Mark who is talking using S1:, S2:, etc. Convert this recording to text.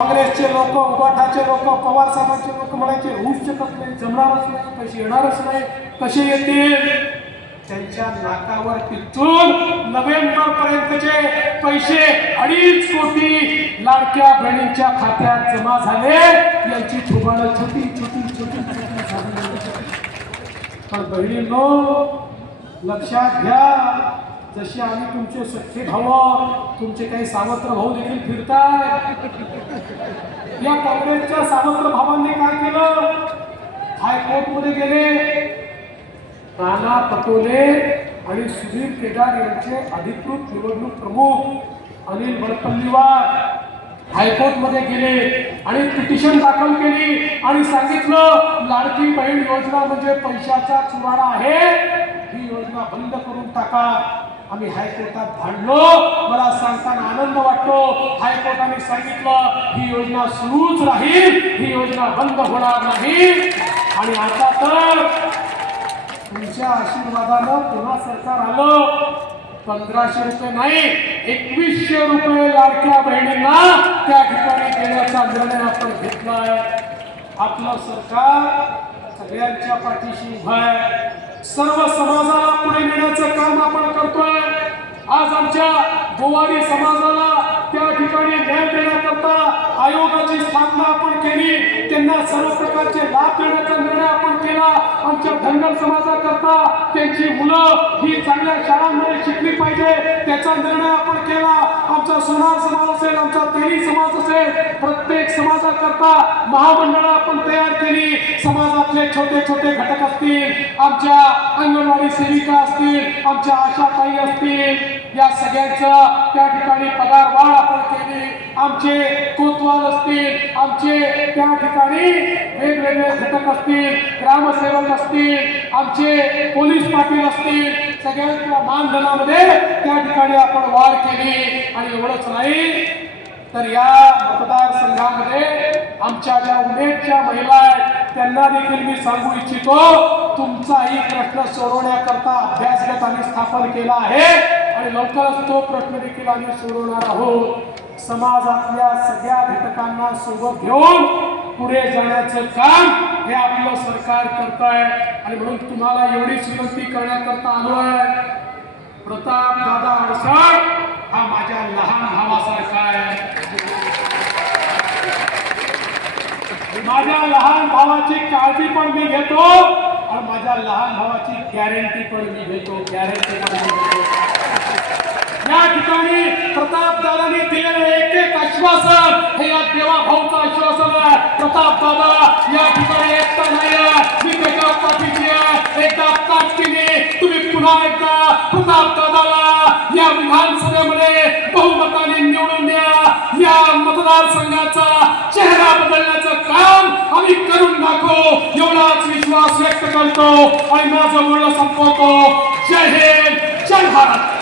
S1: काँग्रेसचे लोक उबाठाचे लोक पवार साहेबांचे लोक म्हणायचे होऊच शकत नाही जमणारच नाही कशी येणारच नाही कसे येतील? त्यांच्या नाकावर तिथून नोव्हेंबर पर्यंतचे पैसे अडीच कोटी लाडक्या बहिणींच्या खात्यात जमा झाले. यांची थुबाळं छोटी छोटी छोटी छोटी पण बहिणींनो लक्षात घ्या. जशी आम्ही तुमचे सख्खे भाऊ तुमचे काही सावत्र भाऊ देखील फिरताय या काँग्रेसच्या सावत्र भावांनी काय केलं? हायकोर्टमध्ये गेले. नाना पटोले आणि सुधीर केदार यांचे अधिकृत निवडणूक प्रमुख अनिल बडपल्लीवार हायकोर्टमध्ये गेले आणि पिटिशन दाखल केली आणि सांगितलं लाडकी बहीण योजना म्हणजे पैशाचा चुराडा आहे. ही योजना बंद करून टाका. आम्ही हायकोर्टात भांडलो. मला सांगताना आनंद वाटतो. हायकोर्टाने सांगितलं ही योजना सुरूच राहील. ही योजना बंद होणार नाही. आणि आता तर तुमच्या आशीर्वादानं पुन्हा सरकार आलं. पंधराशे रुपये नाही एकवीसशे रुपये लाडक्या बहिणींना त्या ठिकाणी देण्याचा निर्णय आपण घेतलाय. आपलं सरकार सगळ्यांच्या पाठीशी उभं आहे. सर्व समाजाला पुढे नेण्याचं काम आपण करतोय. आज आमच्या गोवारी समाजाला त्या ठिकाणी न्याय देण्याकरता आयोगाची स्थापना आपण केली. त्यांना सर्व प्रकारचे लाभ देण्याचा निर्णय आपण केला. आमच्या धनगर समाजाकरता त्यांची मुलं ही चांगल्या शाळांमध्ये शिकली पाहिजे. त्याचा निर्णय आपण केला. आमचा सोनार समाज असेल आमचा तेरी समाज असेल प्रत्येक समाजाकरता महामंडळ आपण तयार केली. समाजातले छोटे छोटे घटक असतील आमच्या अंगणवाडी सेविका असतील आमच्या आशाताई असतील या सगळ्यांचा त्या ठिकाणी पगार वाढ आपण केली. आमचे कोतवाल असतील आमचे त्या ठिकाणी वेगवेगळे घटक असतील ग्रामसेवक असतील आमचे पोलीस पाटील असतील सगळ्यांच्या मानधनामध्ये त्या ठिकाणी ठिकाणी आपण वाढ केली आणि एवढंच नाही तर या मतदारसंघामध्ये आमच्या ज्या उमेदच्या महिला आहेत त्यांना देखील मी सांगू इच्छितो तुमचाही प्रश्न सोडवण्याकरता अभ्यासगट आम्ही स्थापन केला आहे आणि लवकरच तो प्रश्न देखील आम्ही सोडवणार आहोत समाजातल्या सगळ्या घटकांना सोबत घेऊन पुढे जाण्याचं काम हे आपलं सरकार करत आहे आणि म्हणून तुम्हाला एवढीच विनंती करण्याकरता आलो आहे प्रताप दादा अडसर हा माझ्या लहान भावासारखा आहे माझ्या लहान भावाची काळजी पण मी घेतो आणि माझ्या लहान भावाची गॅरंटी पण मी घेतो गॅरंटी पण मी घेतो. या ठिकाणी प्रताप दादांनी दिलेलं एक एक आश्वासन हे या देवा भाऊचं आश्वासन आहे. प्रताप दादा या ठिकाणी एकटा नाही मतदारसंघाचा चेहरा बदलण्याचं काम आम्ही करून दाखवू. एवढाच विश्वास व्यक्त करतो. आणि माझं बोलणं संपवतो. जय हिंद. जय भारत.